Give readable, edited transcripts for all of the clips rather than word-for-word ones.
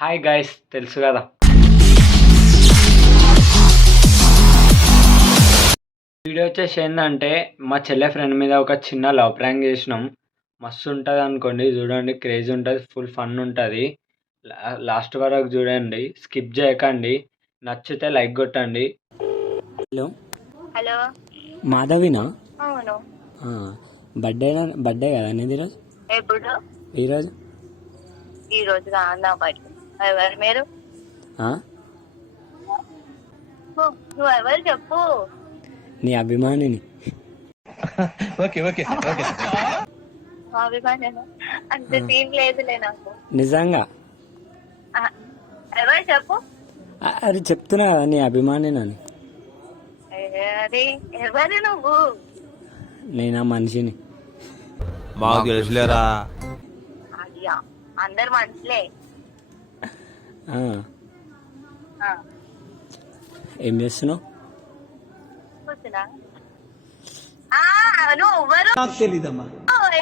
Hi guys, తెలుసు కదా. Video వచ్చేసి ఏంటంటే మా చెల్లె ఫ్రెండ్ మీద ఒక చిన్న లవ్ ప్రాంక్ చేసినాం. మస్తు ఉంటుంది అనుకోండి, చూడండి, క్రేజ్ ఉంటుంది, ఫుల్ ఫన్ ఉంటుంది. లాస్ట్ వరకు చూడండి, స్కిప్ చేయకండి. నచ్చితే లైక్ కొట్టండి. హలో హలో, మాధవినా? అవును. బర్త్డే బర్త్డే కదా అనేది ఈరోజు? ఎప్పుడు? ఈరోజు. ఈ రోజు కాదా బయట? ఎవరు మీరు? నువ్వు ఎవరు చెప్పు. నీ అభిమానిని. అభిమానేనా? అంత సీన్ లేదులే నాకు. నిజంగా? ఎవరు చెప్పు. అది చెప్తున్నా కదా, నీ అభిమానినని. అది ఎవరు నువ్వు? నేనా మనిషిని. మాకు తెలుసులేరా. అయ్యా, అందరు మనుషులే. ఏం చేస్తున్నావు? కూర్చున్నా. నువ్వు ఎవరు? తెలీదమ్మా.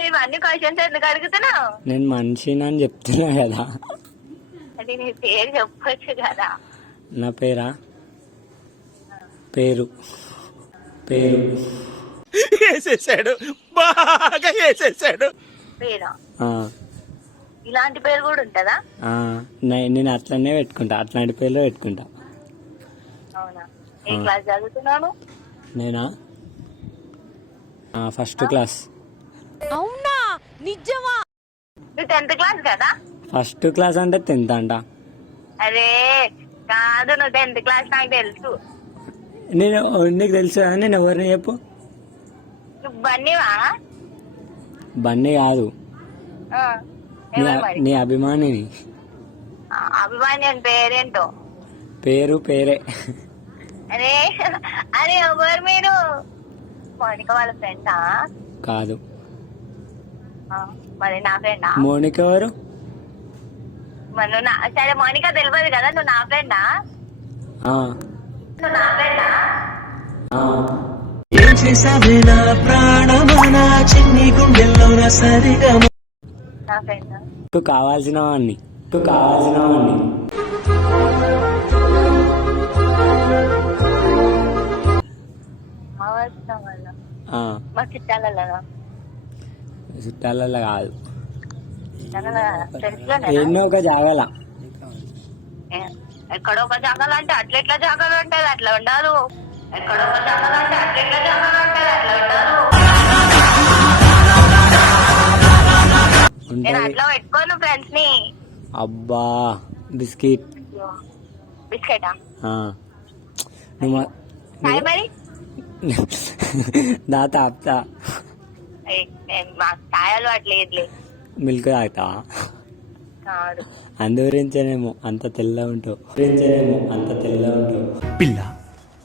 ఇవన్నీ క్వశ్చన్స్ ఎందుకు అడుగుతున్నావు? నేను మనిషిని అని చెప్తున్నా కదా. అది నీ పేరు చెప్పొచ్చు కదా. నా పేరా? పేరు పేరు వేసేసాడు, బాగా వేసేసాడు. పేరా? ఇలాంటి పేరు కూడా ఉంటుందా? నేను అట్లనే పెట్టుకుంటా, అట్లాంటి పేర్లు పెట్టుకుంటా. అవునా? ఏ క్లాస్ చదువుతున్నాను? నేనా? First class. అవునా? నిజమా? నువ్వు 10th క్లాస్ కదా? ఫస్ట్ క్లాస్ అంటే 10th అంట. అరే కాదు, నువ్వు 10th క్లాస్ నాకు తెలుసు. నేను నీకు తెలుసు కదా, నేను ఎవరిని చెప్పు. నువ్వు బన్నీవా? బన్నీ కాదు, ఎవరు మరి? నీ అభిమానిని. అభిమాని అని పేరేంటో? పేరే. అరే అరే ఎవరు మీరు? మౌనిక వాళ్ళ ఫ్రెండా? కాదు. మరి నా ఫ్రెండా? మౌనిక ఎవరు? మరి నువ్వు సరే, మౌనిక తెలియదు కదా, నువ్వు నా ఫ్రెండా? నువ్వు నా ఫ్రెండా? ఏం చేసావే నా ప్రాణమా, చిన్ని గుండెల్లో నా సరిగా. నా ఫ్రెండా? కావాల్సిన వాడిని. మా చుట్టాలలో కాదు, తెలుసులోనే. ఎన్నో ఒక జాగాల. ఎక్కడో ఒక జాగాలు అంటే అట్లెట్లా జాగాలు ఉంటుంది, అట్లా ఉండాలి. ఎక్కడో ఒక జాగాలు అంటే అట్లెట్లా జాగాలు ఉంటుంది, అట్లా ఉండాలి. నేను అట్లా పెట్టుకోను ఫ్రెండ్స్ ని. అబ్బా, బిస్కెట్. బిస్కెటా? నువ్వు మరి దాతా ఆపుతా. మా ఛాయలు అట్లేదులే. మిల్క్ తాగుతావా? కాదు. అందుగురించేనేమో అంత తెల్ల ఉంటావు. పిల్ల,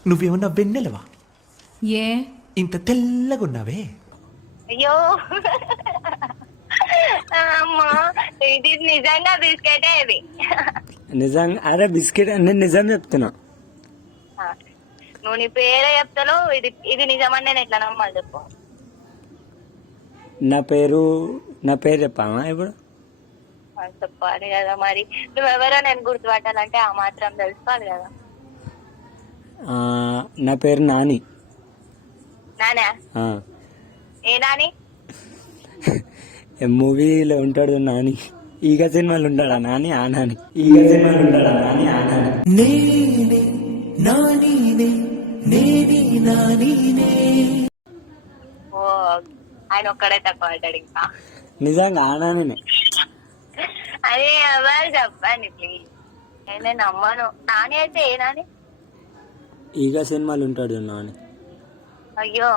నువ్వేమన్నా వెన్నెలవా? ఏ ఇంత తెల్లగా ఉన్నావే? అయ్యో అమ్మా, ఇది నిజంగా బిస్కెటే. ఇది నిజంగా? అరే బిస్కెట్, నేను నిజం చెప్తున్నా. నువ్వు నీ పేరే చెప్తాను. ఇది నిజమని నేను ఎట్లా నమ్మాలి చెప్పు. నా పేరు చెప్పామా ఇప్పుడు? చెప్పాలి కదా మరి. నువ్వెవరో నేను గుర్తుపట్టాలంటే ఆ మాత్రం తెలుసుకోవాలి కదా. నా పేరు నాని. నానా? ఏ నాని? మూవీలో ఉంటాడు నాని. ఈగ సినిమాలు ఉంటాడా నాని? ఆ నాని. ఓ, ఆయన ఒక్కడే తక్కువ పడ్డాడు ఇంకా. నిజంగా ఆ నానినే. అదే ఎవరు చెప్పండి ప్లీజ్, నేను నమ్మను. నాని అయితే ఏ నాని? ఈగ సినిమాలు ఉంటాడు నాని. అయ్యో,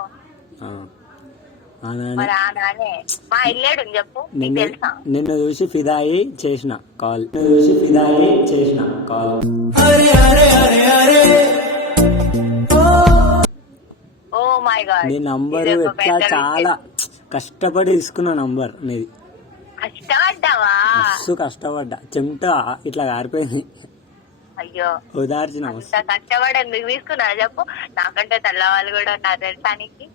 మరి ఆ నానే మా ఇల్లేడు చెప్పు. నీకు తెలుసా? నిన్ను చూసి ఫిదా అయి చేసిన కాల్. Oh my god. నీ నంబర్ ఎట్లా చాలా కష్టపడి తీసుకున్న నంబర్ నీది. కష్టపడ్డావా? మస్తు కష్టపడ్డా, చెమట ఇట్లా గారిపోయింది. అయ్యో, ఉదార్చిన కష్టపడి ఎందుకు తీసుకున్నా చెప్పు. నాకంటే తెల్లవాళ్ళు కూడా ఉన్నారు తెలుసా నీకు?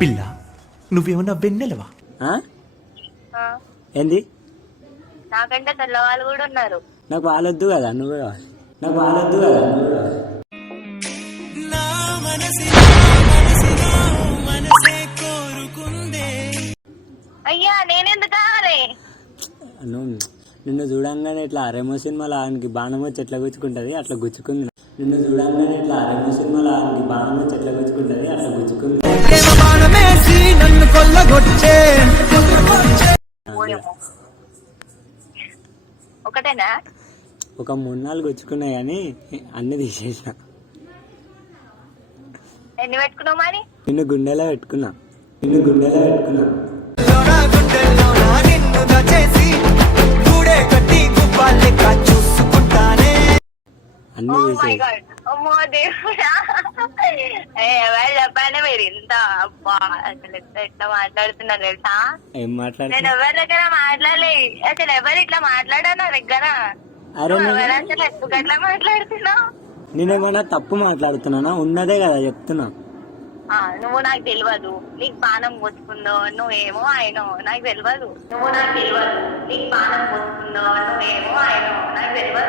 పిల్ల, నువ్వేమన్నా వెన్నెలవా? ఏంది? నాకంటే తెల్లవాళ్ళు కూడా ఉన్నారు. నాకు వాళ్ళొద్దు కదా, నువ్వే కావాలి. నాకు వాళ్ళొద్దు కదా, నువ్వే కావాలి. నా మనసే కోరుకుందే. అయ్యా నేనెందుకు కావాలి? నిన్ను చూడంగానే ఇట్లా రెమో సినిమాలో ఆయనకి బాణం వచ్చి ఎట్లా గుచ్చుకుంటది అట్లా గుచ్చుకుంది. నిన్ను చూడంగానే ఇట్లా రెమో సినిమాలో ఆయనకి బాణం వచ్చి ఎట్లా గుచ్చుకుంటది అట్లా గుచ్చుకుంది. నన్ను కొల్లగొచ్చే ఒకటేనా? ఒక 3-4 గుచ్చుకున్నాయి కానీ అన్ని తీసేసిన. ఎన్ని పెట్టుకున్నావు మరి? నిన్ను గుండెలో పెట్టుకున్నా. నిన్ను దచేసి గూడే కట్టి గుప్పాలెక్క చూసుకుంటానే. అన్ని Oh my తీసేసి God. అమ్మో దేవుడా, ఎవరు చెప్పండి మీరు ఇంత అబ్బా అసలు ఎట్లా మాట్లాడుతున్నారు తెలుసా? ఏం నేను మాట్లాడుతున్నా? ఎవరి దగ్గర మాట్లాడలే, అసలు ఎవరు ఇట్లా మాట్లాడారు నా దగ్గర? అరే ఎవరు అసలు ఎందుకు అట్లా మాట్లాడుతున్నావు? నేనేమైనా తప్పు మాట్లాడుతున్నానా? ఉన్నదే కదా చెప్తున్నా. నువ్వు నాకు తెలియదు, నీకు పానం పోసుకుందో నువ్వేమో ఆయన నాకు తెలియదు. నువ్వు నాకు తెలియదు, నీకు పానం పోసుకుందో నువ్వేమో ఆయన నాకు తెలియదు.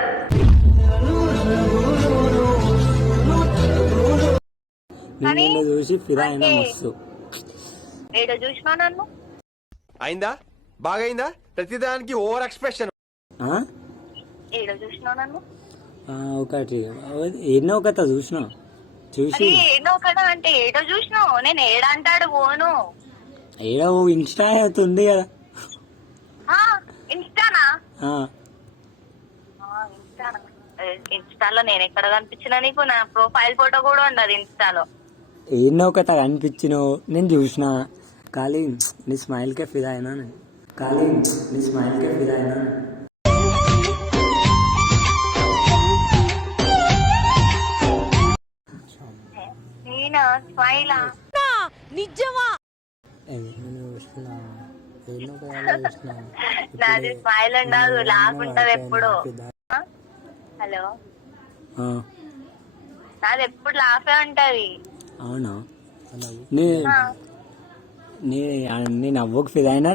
నిన్ను చూసి ఫిదా అయినా మస్తు. ఏడో చూసినావు నన్ను? అయిందా? బాగైందా? ప్రతిదానికి ఓవర్ ఎక్స్ప్రెషన్. ఏడో చూసినావు నన్ను? ఒకటి ఎన్నో ఒకట చూసిన. చూసి అది ఏడో కదా అంటే ఏడో చూసినావు? నేను ఏడంటాడు పోను. ఏదో ఇన్స్టా అవుతుంది కదా. ఇన్స్టానా? ఆ, ఇన్స్టాలో నేను ఎక్కడ కనిపించినా నీకు? నా ప్రొఫైల్ ఫోటో కూడా ఉండదు ఇన్స్టాలో. ఎన్నో ఒకట కనిపించినావు, నేను చూసిన. ఖాళీ నీ స్మైల్కే ఫిదా అయినా నేను. నేనా స్మైలా? నాది స్మైల్ ఉండదు, లాక్ ఉంటది ఎప్పుడు. హలో, నాది ఎప్పుడు లాఫే ఉంటది. అవునా? నీ నవ్వుకు ఫిదా అయినా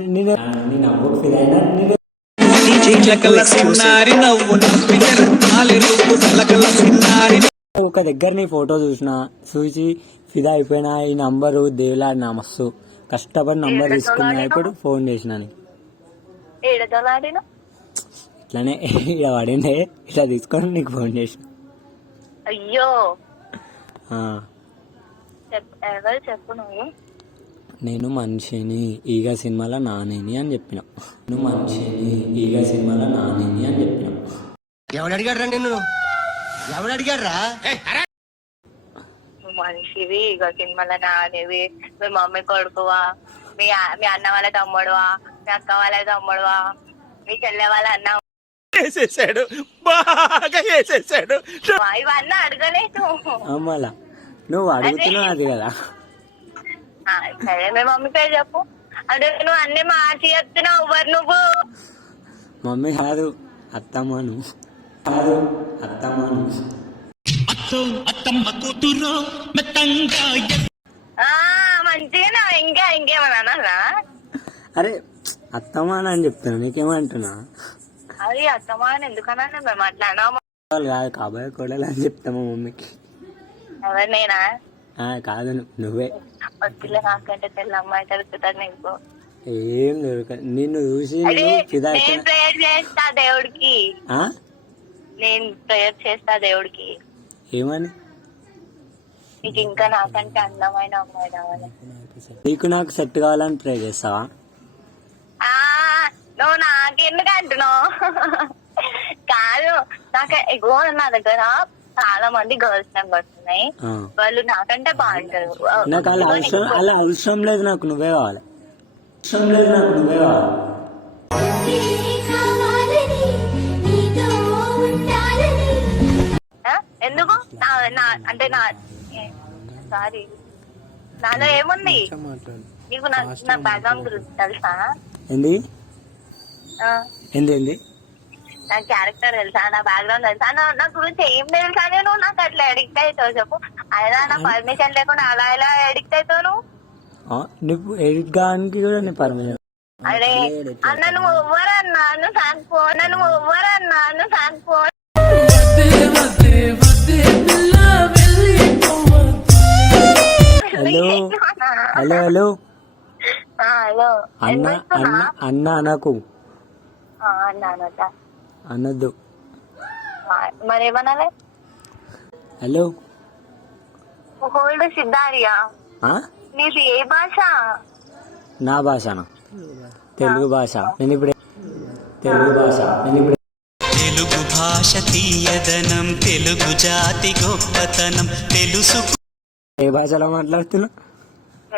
ఒక దగ్గర నీ ఫోటో చూసి ఫిదా అయిపోయినా. ఈ నంబరు దేవులాడి నా మస్తు కష్టపడి నంబర్ తీసుకున్నా. ఇప్పుడు ఫోన్ చేసిన ఇట్లానే ఇలా పడిండే, ఇట్లా తీసుకొని నీకు ఫోన్ చేసిన. అయ్యో ఎవరు చెప్పు నువ్వు? నేను మనిషిని ఈగ సినిమాలో నానేని అని చెప్పిన. ఎవడు అడిగాడ్రా నిన్ను? ఎవడు అడిగాడ్రా? నువ్వు మనిషివి, ఇక సినిమాలో నానేవి. మీ మమ్మీ కొడుకువా? మీ అన్న వాళ్ళ తమ్ముడువా? మీ అక్క వాళ్ళ తమ్ముడువా? మీ చెల్లె వాళ్ళ అన్న? బాగా వేసేసాడు. ఇవన్నీ అడగలేదు. అమ్మాలా నువ్వు అడుగుతున్నావు అది కదా. సరే, మీ మమ్మీ పేరు చెప్పు. అంటే నువ్వు అన్ని మార్చి చెప్తున్నావు. ఎవరు నువ్వు? మమ్మీ కాదు, అత్తమ్మను. మంచిగా ఇంకేమన్నా అనాలా? అరే అత్తమ్మ అని చెప్తున్నా, నీకేమంటున్నా? అది అత్తమ్మా అని ఎందుకన్నా మేము మాట్లాడినా? కాదు, కాబోయే కోడలు అని చెప్తామా మమ్మీకి. ఎవరు నేనా? కాదు నువ్వే. వద్దులే, నాకంటే తెల్ల అమ్మాయి దొరుకుతుంది నీకు. ఏం దొరకదు. నిన్ను చూసి నేను ప్రేయర్ చేస్తా దేవుడికి. ఏమని? నీకు ఇంకా నాకంటే అందమైన అమ్మాయి కావాలి. నీకు నాకు సెట్ కావాలని ప్రే చేస్తావా? నువ్వు నాకెందుకు అంటున్నావు? కాదు, నాకు ఎగో నా దగ్గర చాలా మంది గర్ల్స్ నెంబర్స్ ఉన్నాయి. వాళ్ళు నాకంటే బాగుంటారు. నాకు అలా అవసరం లేదు, నాకు నువ్వే కావాలి. ఎందుకు? అంటే సారీ, నాలో ఏముంది? నీకు నా బ్యాక్గ్రౌండ్ గురించి తెలుసా? ఏంది? నా క్యారెక్టర్ తెలుసా? నా బ్యాక్గ్రౌండ్ తెలుసా? నా గురించి ఏం తెలుసా? నువ్వు నాకు అట్లా అడిక్ట్ అవుతావు చెప్పు. అయినా నా పర్మిషన్ లేకుండా అలా ఎలా అడిక్ట్ అవుతావు నువ్వు? నువ్వు ఎడిట్ కావడానికి కూడా నీ పర్మిషన్ అరే అన్న నువ్వు ఎవ్వరన్నా నువ్వు సాగిపో నువ్వు ఎవ్వరన్నా నువ్వు సాగిపో హలో హలో హలో హలో అన్న అన్న అన్న అనకు అన్నానట అనొద్దు. మరేమనాలి హలో హోల్డ్ సిద్ధారియా ఆ? నీది ఏ భాష నా భాషనా? తెలుగు భాష. నేను ఇప్పుడు తెలుగు భాష. నేను ఇప్పుడు తెలుగు భాష తీయదనం తెలుగు జాతి గొప్పతనం తెలుసు. ఏ భాషలో మాట్లాడుతున్నా?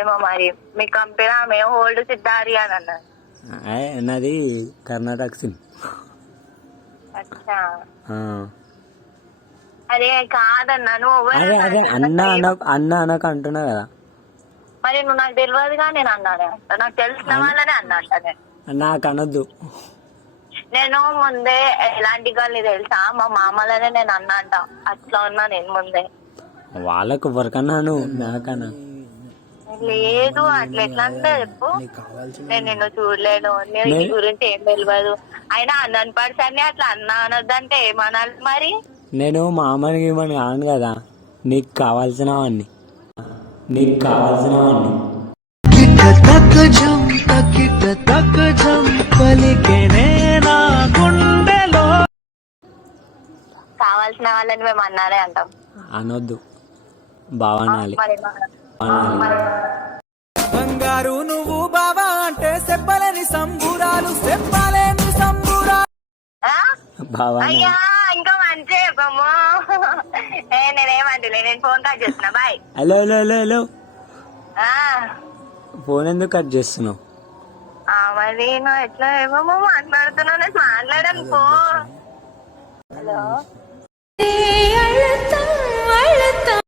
ఏమో మరి మీ కంపెనీ ఆమె హోల్డ్ సిద్ధారియా అని అన్నారు. నాది కర్ణాటక సిమ్. అచ్చా ఆ. అరే కాదన్నా నువ్వు అదే అదే అన్న అనకు అన్న అనకు అంటున్నా కదా. మరి నువ్వు నాకు తెలియదుగా నేను అన్నానే నాకు తెలిసిన వాళ్ళనే అన్నా నేను. నాకు అనొద్దు. నేను ముందే ఎలాంటి గాలి తెలుసా మా మామలనే నేను అన్నా అంట అట్లా ఉన్నా నేను ముందే. వాళ్ళకు ఎవరికన్నాను నాకన్నా. లేదు అట్లా ఎట్లా అంటే చెప్పు నేను నిన్ను చూడలేను నేను నీ గురించి ఏం తెలియదు అయినా అన్నన్ పర్సన్ అట్లా అన్నా అనొద్దంటే ఏమనాలి మరి. నేను మామని గీమని కాను కదా. నీకు కావాల్సినవన్నీ నీకు కావాల్సినవన్నీ కావాల్సిన వాళ్ళని మేము అన్నానే అంటాం. అనొద్దు. బావనాలి. మరి బంగారు నువ్వు బావా అంటే చెప్పలేని సంబురాలు చెప్పలేని సంబురాలు. బావనాలి. అయ్యా ఇంకా మంచి చెప్పము నేనేమంటలే నేను ఫోన్ కట్ చేస్తున్నా bye. Hello hello hello hello phone ఎందుకు కట్ చేస్తున్నావు? మరి నువ్వు ఎట్లా ఏమో మాట్లాడుతున్నావు నేను మాట్లాడాను పో. హలో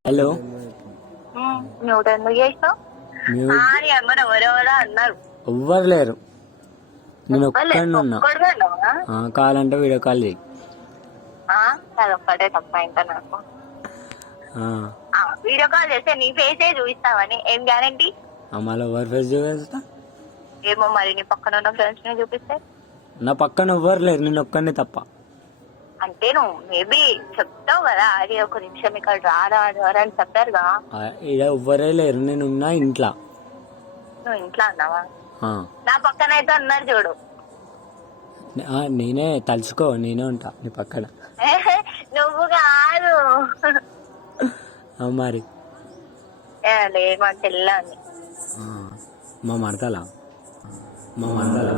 హలో నువ్వు ఎందుకు చేసినావు? అమ్మరు ఎవరెవరో అన్నారు. ఎవ్వరు లేరు. నేను ఒక్కడిని ఉన్నా. కావాలంటే వీడియో కాల్ చేయి. అదొక్కటే తప్ప ఇంకా నాకు వీడియో కాల్ చేస్తే నీ ఫేసే చూపిస్తావని ఏం గ్యారంటీ? మళ్ళీ ఎవరి ఫేస్ చూపిస్తా? ఏమో మరి నీ పక్కన ఉన్న ఫ్రెండ్స్ ని చూపిస్తే. నా పక్కన ఎవ్వరు లేరు నేను ఒక్కడిని తప్ప. అంటే నువ్వు మేబీ చెప్తావు కదా అది ఒక నిమిషం ఇక్కడ రారా అని చెప్పారుగా. ఇక ఎవ్వరే లేరు. నేను ఉన్నా ఇంట్లో. నువ్వు ఇంట్లో అన్నావా? నా పక్కన అయితే అన్నారు చూడు. నేనే తలుచుకో నేనే ఉంటా నీ పక్కన. నువ్వు కాదు మరి లేదు మా చెల్లని మా మరదలా మీ మరదలు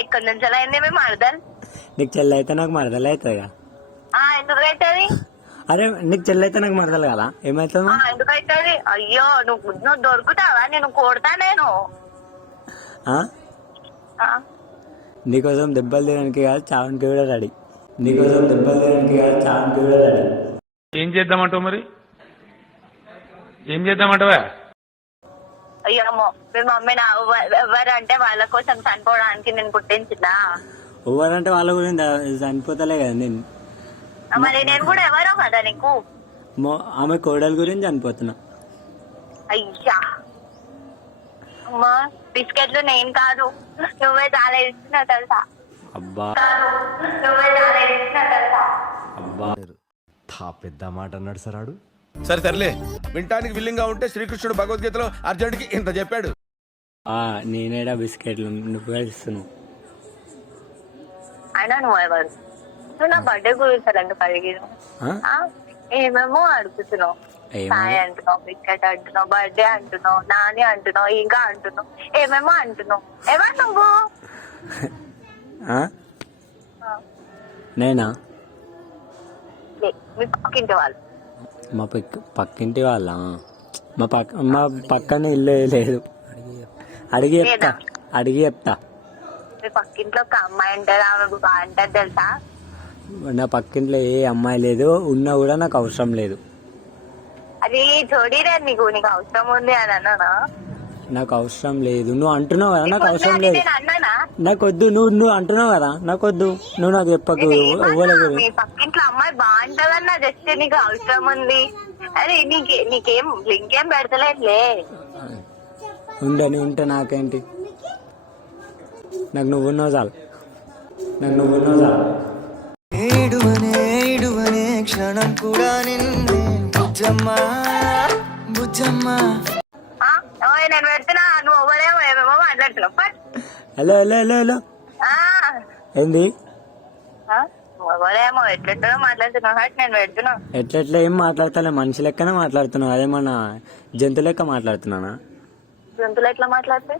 ఎక్కడి నుంచి అలా అయింది మీ మరదలు? నీకు చెల్లి అయితే నాకు మరదలు అవుతుంది. ఎందుకు అవుతుంది? అరే నీకు చెల్లి అయితే నాకు మరదలు కదా ఏమవుతుంది? ఎందుకు అవుతుంది? అయ్యో నువ్వు దొరుకుతావా? నేను కొడతా. నేను నీకోసం దెబ్బలు తీయడానికి కాదు చావునికి కూడా రెడీ. నీకోసం దెబ్బలు తీయడానికి కాదు చావునికి కూడా రెడీ. ఏం చేద్దామంటావు మరి? ఏం చేద్దామంటావా? అయ్యమ్మో మీ మమ్మీ ఎవరంటే వాళ్ళ కోసం చనిపోవడానికి నేను పుట్టించిందా? ఎవరంటే వాళ్ళ గురించి చనిపోతలే కదా నేను. మరి నేను కూడా ఎవరో కదా నీకు. ఆమె కోడలు గురించి చనిపోతున్నా. అయ్యా అమ్మా బిస్కెట్లు నేను కాదు నువ్వే చాలా ఇస్తున్నా తెలుసా. అబ్బా నువ్వే చాలా ఇస్తున్నా తెలుసా. అబ్బా పెద్ద మాట అన్నాడు సార్ ఆడు. సరే సర్లే వినటానికి విల్లింగ్ గా ఉంటే శ్రీకృష్ణుడు భగవద్గీతలో అర్జునుడికి ఇంత చెప్పాడు. నేనేడా బిస్కెట్లు నువ్వు ఇస్తున్నావు. అయినా నువ్వు ఎవరు? నువ్వు నా బర్త్డే గురించి ఎందుకు అడిగిను? ఏమేమో అడుగుతున్నావు. సాయి అంటున్నావు, బిస్కెట్ అంటున్నావు, బర్త్డే అంటున్నావు, నాని అంటున్నావు, ఇంకా అంటున్నావు, ఏమేమో అంటున్నావు. ఎవరు నువ్వు? నేనా? మీ పక్కింటి వాళ్ళు. మా పక్కింటి వాళ్ళ మా పక్కన ఇల్లు లేదు. అడిగి చెప్తా. మీ పక్కింట్లో ఒక అమ్మాయి ఉంటుంది ఆమె బాగుంటది తెలుసా. నా పక్కింట్లో ఏ అమ్మాయి లేదు. ఉన్నా కూడా నాకు అవసరం లేదు. అది చూడీరే నీకు అవసరం ఉంది అని అన్నానా? నాకు అవసరం లేదు. నువ్వు అంటున్నావు కదా నాకు అవసరం లేదు. నేను అన్నానా? నాకు వద్దు. నువ్వు అంటున్నావు కదా నాకు వద్దు. నువ్వు నాకు చెప్పకు. నేనేమన్నా? మీ పక్కింట్లో అమ్మాయి బాగుంటదన్నా జస్ట్ నీకు అవసరం ఉంది. అరే నీకేం లింక్ ఏం పెడతలేదులే. ఉండని ఉంటే నాకేంటి, నాకు నువ్వున్నావు చాలు. నాకు నువ్వున్నావు చాలు. ఏడువనే క్షణం కూడా నిన్నే బుజ్జమ్మా బుజ్జమ్మా. నేను పెడుతున్నా, నువ్వు ఎవరేమో ఏమేమో మాట్లాడుతున్నావు. హలో హలో హలో హలో ఏంది? ఎవరేమో ఎట్లెట్టో మాట్లాడుతున్నావు. నేను పెడుతున్నా. ఎట్లెట్లా ఏం మాట్లాడతాలే, మనిషి లెక్కనే మాట్లాడుతున్నావు. అదేమన్నా జంతు లెక్క మాట్లాడుతున్నానా? జంతువులు ఎట్లా మాట్లాడితే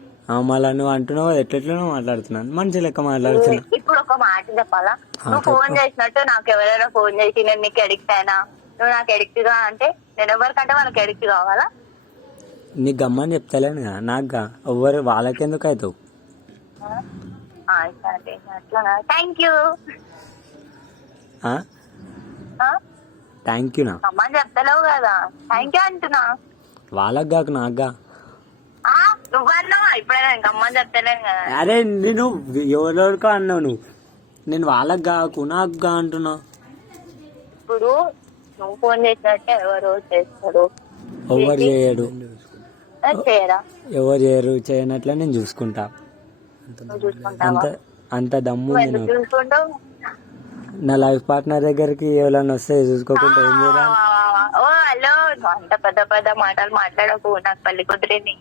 మళ్ళా నువ్వు అంటున్నావు ఎట్లెట్లనో మాట్లాడుతున్నాను, మనిషి లెక్క మాట్లాడుతున్నా. ఇప్పుడు ఒక మాట చెప్పాలా? నువ్వు ఫోన్ చేసినట్టు నాకు ఎవరైనా ఫోన్ చేసి నేను నీకు ఎడిక్ట్ అయినా, నువ్వు నాకు ఎడిక్ట్ గా అంటే నేను ఎవరికంటే వాళ్ళకి ఎడిక్ట్ కావాలా? నీకు గమ్మని చెప్తలేను కదా, నాకు ఎవరు వాళ్ళకెందుకు అవుతావు? అట్లా థ్యాంక్ యూ థ్యాంక్ యూ. నా అమ్మని చెప్తలేవు కదా, థ్యాంక్ యూ అంటున్నా. వాళ్ళకి కాకు నాకుగా. నువ్వన్నా ఇప్పుడైనా ఇంకా అమ్మని చెప్తలేను కదా. అరే నేను ఎవరెవరికో అన్నావు నువ్వు, నేను వాళ్ళకి కాకు నాకు అంటున్నా. ఇప్పుడు నువ్వు ఫోన్ చేసినట్టే ఎవరు చేస్తారు? ఎవరు చేయడు, చేయరా? ఎవరు చేయరు. చేయనట్లే నేను చూసుకుంటా. నువ్వు చూసుకుంటావా? అంత దమ్ము నువ్వు ఎందుకు చూసుకుంటావు? నా లైఫ్ పార్ట్నర్ దగ్గరికి ఎవరైనా వస్తే చూసుకోకుండా ఏం చేయరా? ఓ హలో, నువ్వు అంత పెద్ద పెద్ద మాటలు మాట్లాడకు. నాకు పల్లి కుదిరేని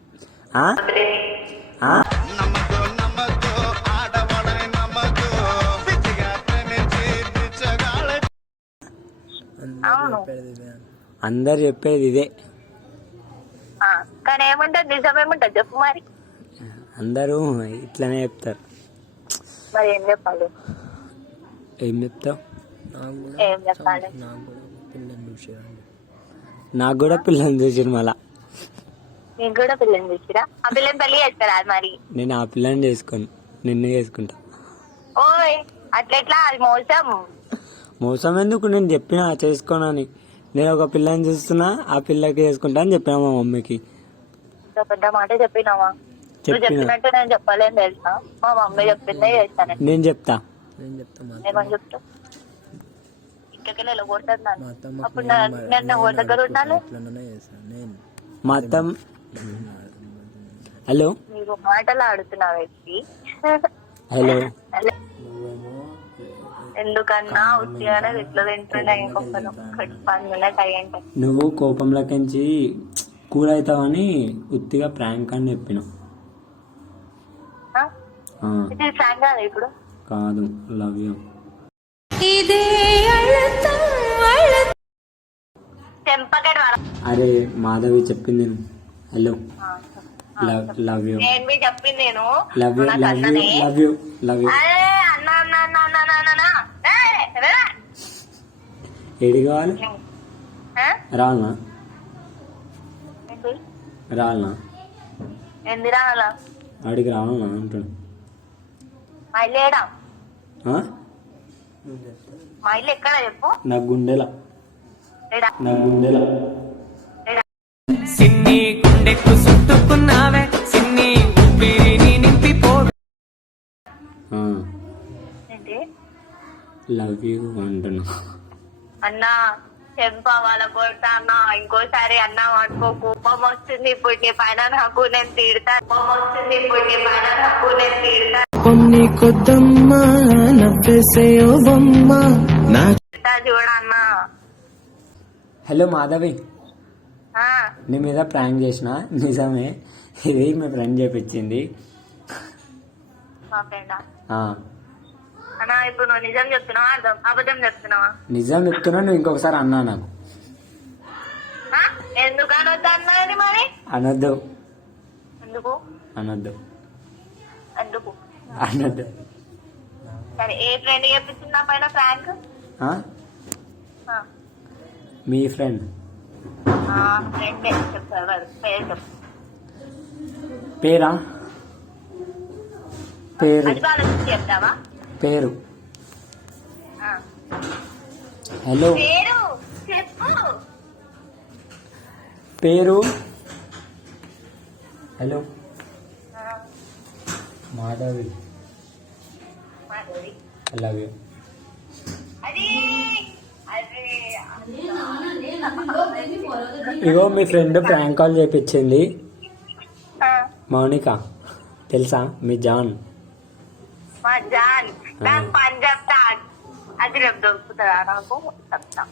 అవును, అందరు చెప్పేది ఇదే. కానీ ఏముంటది, నిజమేముంటది చెప్పు మరి. అందరూ ఇట్లనే చెప్తారు. మరి ఏం చెప్పాలి? ఏం చెప్తావు? ఏం చెప్పాలి? నాకు కూడా పిల్లని చూసిరు. మళ్ళా నీకు కూడా పిల్లని చూసిరా? ఆ పిల్లని పెళ్లి చేస్తారా? మరి నేను ఆ పిల్లని చేసుకోను, నిన్ను చేసుకుంటా. ఓయ్ అట్లెట్లా? అది మోసం. మోసం ఎందుకు? నేను చెప్పినా చేసుకోనని. నేను ఒక పిల్లని చూస్తున్నా, ఆ పిల్లకి చేసుకుంటా అని చెప్పినా మా మమ్మీకి. పెద్ద మాట చెప్పినావా? నువ్వు చెప్పినట్టు నేను చెప్పలేను తెలుసా. మా మమ్మీ చెప్పిందే చేస్తాను. నేను చెప్తా. ఏమని చెప్తా? ఇంకెళ్ళి ఎలా కొడుతుంది నన్ను. అప్పుడు నేను ఎవరి దగ్గర ఉండాలి? మొత్తం హలో నీకు మాటలు ఆడుతున్నావు వ్యక్తి. హలో ఎందుకన్నా ఉత్తిగానే ఇట్లా తింటుండే ఇంకొకరు పనులే అయ్యంటే. నువ్వు కోపంలోకించి కూల్ అవుతావని ఉత్తిగా ప్రాంక్ అని చెప్పిన. ఇది ఫ్రాంక్ కాదు ఇప్పుడు. కాదు, లవ్ యూ. అరే మాధవి చెప్పింది. Hello love you. నేను చెప్పింది నేను love you love you love you love you. AD కావాలి? రావాలనా? రావాలనా? ఎందు రావాలా? ఆడికి రావాలనా అంటాడు. మా ఇల్లు ఏడా? మా ఇల్లు ఎక్కడ చెప్పు? నా గుండెలా. నా గుండెలా. సిన్ని గుండెకు చుట్టుకున్నావే సిన్ని ఊపిరిని నింపిపో. లవ్ యూ అంటున్నా. అన్నా చెంప వాళ్ళ కొడతా అన్నా. ఇంకోసారి అన్నా అనుకో, కోపం వస్తుంది ఇప్పుడు నీ పైన. నాకు నేను తిడతా. కోపం వస్తుంది ఇప్పుడు నీ పైన. నాకు నేను తిడతా. కొన్ని కొద్దమ్మా నవ్వేసేయో బొమ్మ నా చూడన్నా. హలో మాధవి, నీ మీద ప్రాంక్ చేసిన నిజమే. ఇది మీ ఫ్రెండ్ చేపించింది. మా ఫ్రెండా? అన్నా ఇప్పుడు నువ్వు నిజం చెప్తున్నావా అబద్ధం చెప్తున్నావా? నిజం చెప్తున్నా. నువ్వు ఇంకొకసారి అన్నా నాకు. ఎందుకు అనొద్దు అన్నది మరి? అనొద్దు. ఎందుకు అనొద్దు? ఎందుకు అనొద్దు. సరే, ఏ ఫ్రెండ్ చెప్పించింది నా పైన ఫ్రాంక్? మీ ఫ్రెండ్. ఫ్రెండే చెప్తారు. పేరు చెప్పు. పేరా? పేరు. అది వాళ్ళ చెప్తావా? పేరు. హలో పేరు చెప్పు. పేరు. Hello Madhavi I love you. ఇగో మీ ఫ్రెండ్ ప్రాంక్ కాల్ చేపించింది మౌనిక, తెలుసా? మీ జాన్. మా జాన్ నాకు పని చెప్తా, అది రేపు దొరుకుతుందా నాకు చెప్తా.